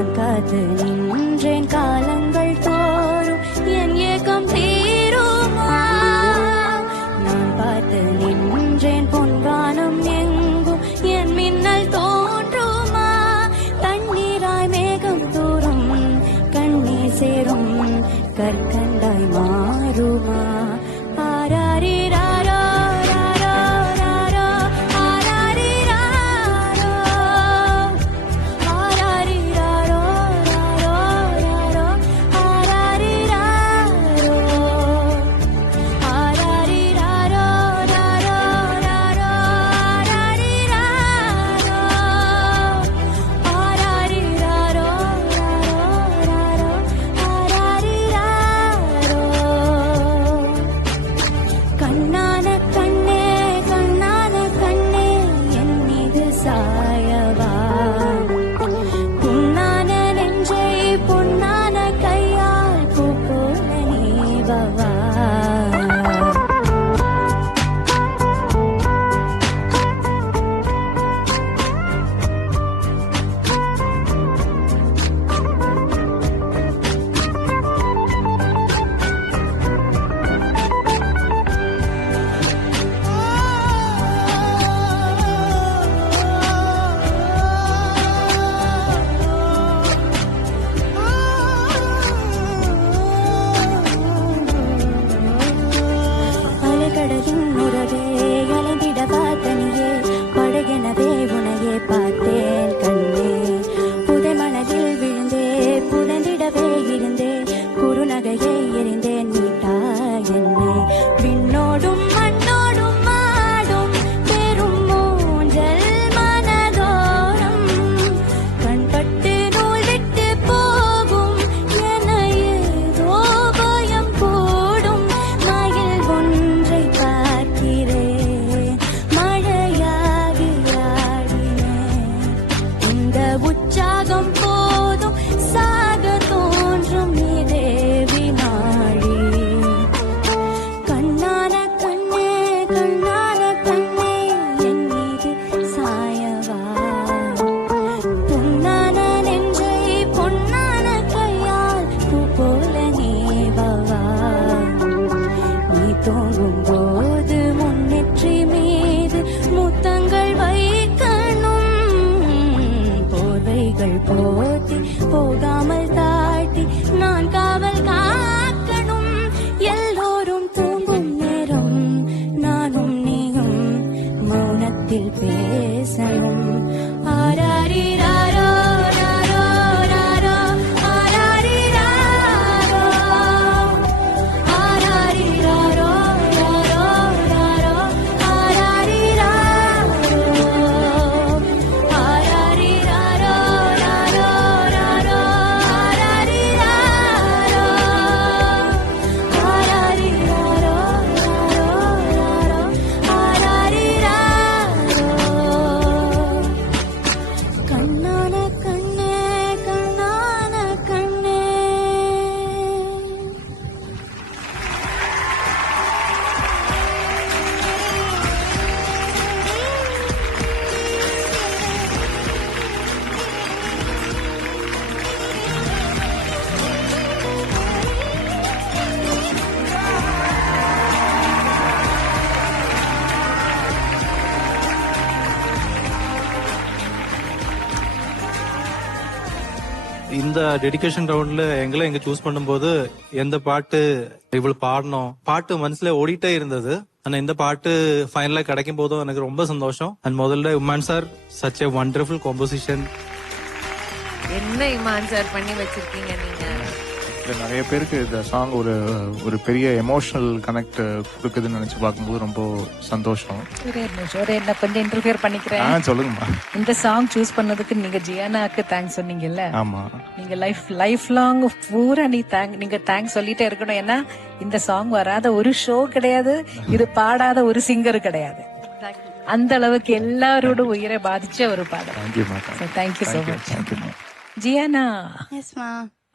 நான் காத்து நின்றேன் காலங்கள் தோறும் என் ஏக்கம் தீருமா? நான் பார்த்து நின்றேன் பொன்வானம் எங்கும் என் மின்னல் தோன்றுமா? தண்ணீராய் மேகம் தூரும் கண்ணீர் சேரும் கற்கண்டாய் மாறுமா? ஆராரிராரோ ராரோ ராரோ ஆராரிராரோ ஆராரிராரோ ராரோ ராரோ ஆராரிராரோ ஆராரிராரோ ராரோ ராரோ ஆராரிராரோ ஆராரிராரோ கண்ணான கண்ணே கண்ணான கண்ணே என் மீது சாயவா? புண்ணான நெஞ்சை பொன்னான கையால் பூ போல நீவவா? அலைக்கடலின் உறவே அலைந்திடவா தனியே படகெனவே உனையே பார்த்தேன் கண்ணே. புதை மணலில் விழுந்தே புதைந்திடவே இருந்தே குறுநகையை எறிந்தேன் மீட்டா என்னை. விண்ணோடும் மண்ணோடும் மாடும் பெரும் மூஞ்சல் மனதோரம் கண்பட்டு நூல் விட்டு போகும் என ஏதோ பயம் கூடும். மயில் ஒன்றை பார்க்கிறேன் மழையாகி ஆடினேன். இந்த உற்சாகம் போதும் சாக தோன்றும் இதேவி நாழி. கண்ணான கண்ணே கண்ணான கண்ணே என் மீது சாயவா? பொன்னான நெஞ்சை பொன்னான கையால் பூ போல நீவவா? நீ தோன்றும் போது முன்னெற்றி மீது முத்தங்கள் வைக்கணும். போர்வைகள் போத்தி போகாமல் தாட்டி நான் காவல் காக்கணும். எல்லோரும் தூங்கும் நேரம் நானும் நீயும் மௌனத்தில் பேசணும். ஆராரிராரோ ராரோ ராரோ ஆராரிராரோ ஆராரிராரோ ராரோ ராரோ ஆராரிராரோ ஆராரிராரோ ராரோ ராரோ ஆராரிராரோ ஆராரிராரோ ஆராரிராரோ. கண்ணான கண்ணே கண்ணான கண்ணே. இந்த டெடிகேஷன் ரவுண்ட்ல எங்களை இங்க சூஸ் பண்ணும்போது எந்த பாட்டு இவ்வளவு பாடணும் பாட்டு மனசுல ஓடிட்டே இருந்தது. ஆனா இந்த பாட்டு ஃபைனலா கிடைக்கும் போதும் எனக்கு ரொம்ப சந்தோஷம். அண்ட் முதல்ல Imman sir such a wonderful composition. என்ன இமான் சார் பண்ணி வச்சிருக்கீங்க நீங்க? நிறைய பேருக்கு இந்த சாங் ஒரு ஒரு பெரிய எமோஷனல் கனெக்ட் கொடுக்குதுன்னு நினைச்சு பார்க்கும்போது ரொம்ப சந்தோஷம். என்ன கொஞ்சம் இன்டர்ஃபியர் பண்ணிக்கிறேன். சொல்லுங்கம்மா. இந்த சாங் சூஸ் பண்ணதுக்கு நீங்க ஜியானாக்கு தேங்க்ஸ் சொன்னீங்கல்ல? ஆமா. நீங்க லைஃப் லாங் பூரா நீங்க தேங்க்ஸ் சொல்லிட்டே இருக்கணும். ஏன்னா இந்த சாங் வராத ஒரு ஷோ கிடையாது, இது பாடாத ஒரு சிங்கர் கிடையாது. அந்த அளவுக்கு எல்லாரோட உயிரை பாதிச்ச ஒரு பாடல். Thank you so much. ஜியானா,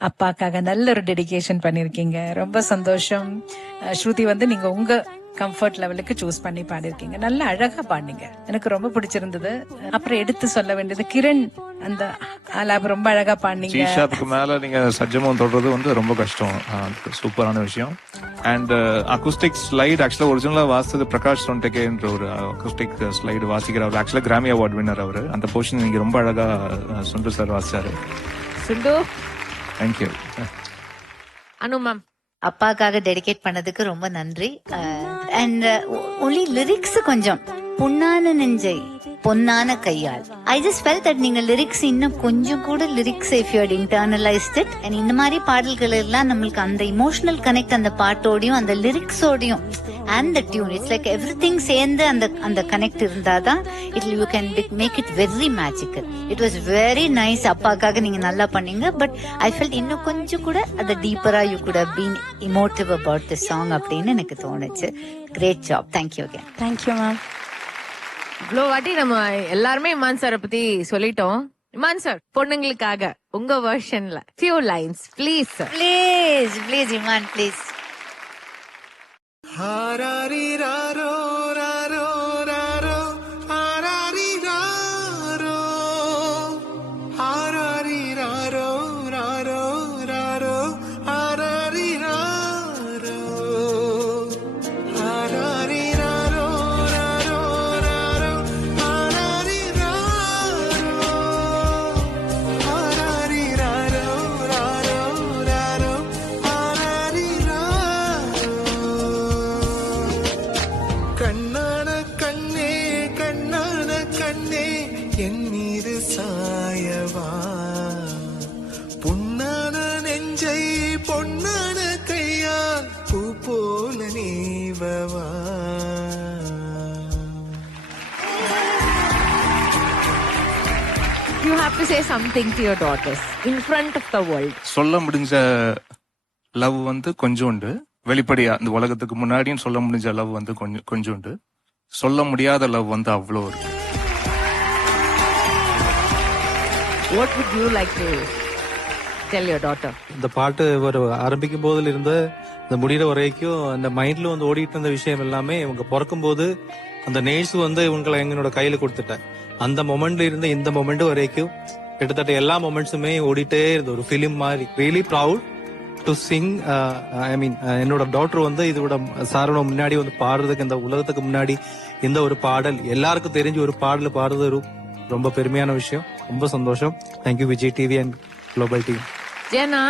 அப்பாக்காக நல்ல ஒரு டெடிகேஷன் பண்ணிருக்கீங்க. ரொம்ப சந்தோஷம். ஸ்ருதி நீங்க உங்க கம்ஃபர்ட் லெவலுக்கு சூஸ் பண்ணி பாடிருக்கீங்க. நல்ல அழகா பாடினீங்க, எனக்கு ரொம்ப பிடிச்சிருந்தது. அப்புறம் எடுத்து சொல்ல வேண்டியது கிரண், அந்த ஆலாப் ரொம்ப அழகா பாடினீங்க. ஷாப்புக்கு மேல நீங்க சஜ்ஜமம் தொடர்றது வந்து ரொம்ப கஷ்டம். சூப்பரான விஷயம். அண்ட் அக்குஸ்டிக் ஸ்லைடு ஆக்சுவலா ஒரிஜினலா வாசிச்சது பிரகாஷ் சொன்டேன்ற ஒரு அக்குஸ்டிக் ஸ்லைடு வாசிக்கிற அவர். ஆக்சுவலா கிராமி அவார்ட் வின்னர் அவரு. அந்த போர்ஷன் நீங்க ரொம்ப அழகா சுண்டு சார் வாசிச்சாரு. சுண்டு. தேங்க்யூ. அனு மேம். அப்பாக்காக டெடிகேட் பண்ணதுக்கு ரொம்ப நன்றி. அண்ட் ஒன்லி லிரிக்ஸ் கொஞ்சம் புண்ணான நெஞ்சை பொன்னான கையால். ஐ ஜஸ்ட் ஃபெல் தட் நீங்க லிரிக்ஸ் இன்னும் கொஞ்சம் கூட lyrics if you had internalised it. And இந்த மாதிரி பாடல்கள் எல்லாம் நம்மளுக்கு அந்த இமோஷனல் கனெக்ட் அந்த பாட்டோடையும் அந்த லிரிக்ஸோடையும் and the tune it's like everything சேர்ந்து அந்த கனெக்ட் இருந்தாதான் it you can make it very magical. It was very nice. அப்பாக்காக நீங்க நல்லா பண்ணீங்க. பட் ஐ ஃபெல்ட் இன்னும் கொஞ்சம் கூட அது டீப்பரா you could have been emotive about the song அப்படின்னு எனக்கு தோணுச்சு. Great job. Thank you again. Thank you ma'am. இவ்வளோ வாட்டி நம்ம எல்லாருமே இமான் சாரை பத்தி சொல்லிட்டோம். இமான் சார், பொண்ணுங்களுக்காக உங்க வெர்ஷன்ல few lines please sir. Please please Imman please. கண்ணான கண்ணே கண்ணான கண்ணே என் மீது சாயவா, பொன்னான நெஞ்சை பொன்னான கையால் பூ போல நீவவா. You have to say something to your daughters in front of the world. சொல்ல முடிஞ்ச லவ் வந்து கொஞ்சோண்டு, வெளிப்படையா இந்த உலகத்துக்கு முன்னாடியும் சொல்ல முடிஞ்ச லவ் வந்து கொஞ்சோண்டு, சொல்ல முடியாத லவ் வந்து அவ்வளோ இருக்கு. What would you like to tell your daughter? இந்த பாட்டு ஒரு ஆரம்பிக்கும் போதுல இருந்து இந்த முடிகிற வரைக்கும் அந்த மைண்ட்ல வந்து ஓடிட்டு இருந்த விஷயம் எல்லாமே, இவங்க பிறக்கும் போது அந்த நேஸ் வந்து இவங்களை எங்களோட கையில கொடுத்துட்டேன். அந்த மொமெண்ட்ல இருந்து இந்த மொமெண்ட் வரைக்கும் கிட்டத்தட்ட எல்லா மொமெண்ட்ஸுமே ஓடிட்டே இருந்த ஒரு பிலிம் மாதிரி. Really proud to sing. I mean என்னோட டாக்டர் வந்து இதோட சாரோட முன்னாடி வந்து பாடுறதுக்கு, இந்த உலகத்துக்கு முன்னாடி இந்த ஒரு பாடல் எல்லாருக்கும் தெரிஞ்ச ஒரு பாடல் பாடுறது ஒரு ரொம்ப பெருமையான விஷயம். ரொம்ப சந்தோஷம். Thank you Vijay TV and global TV. Jena.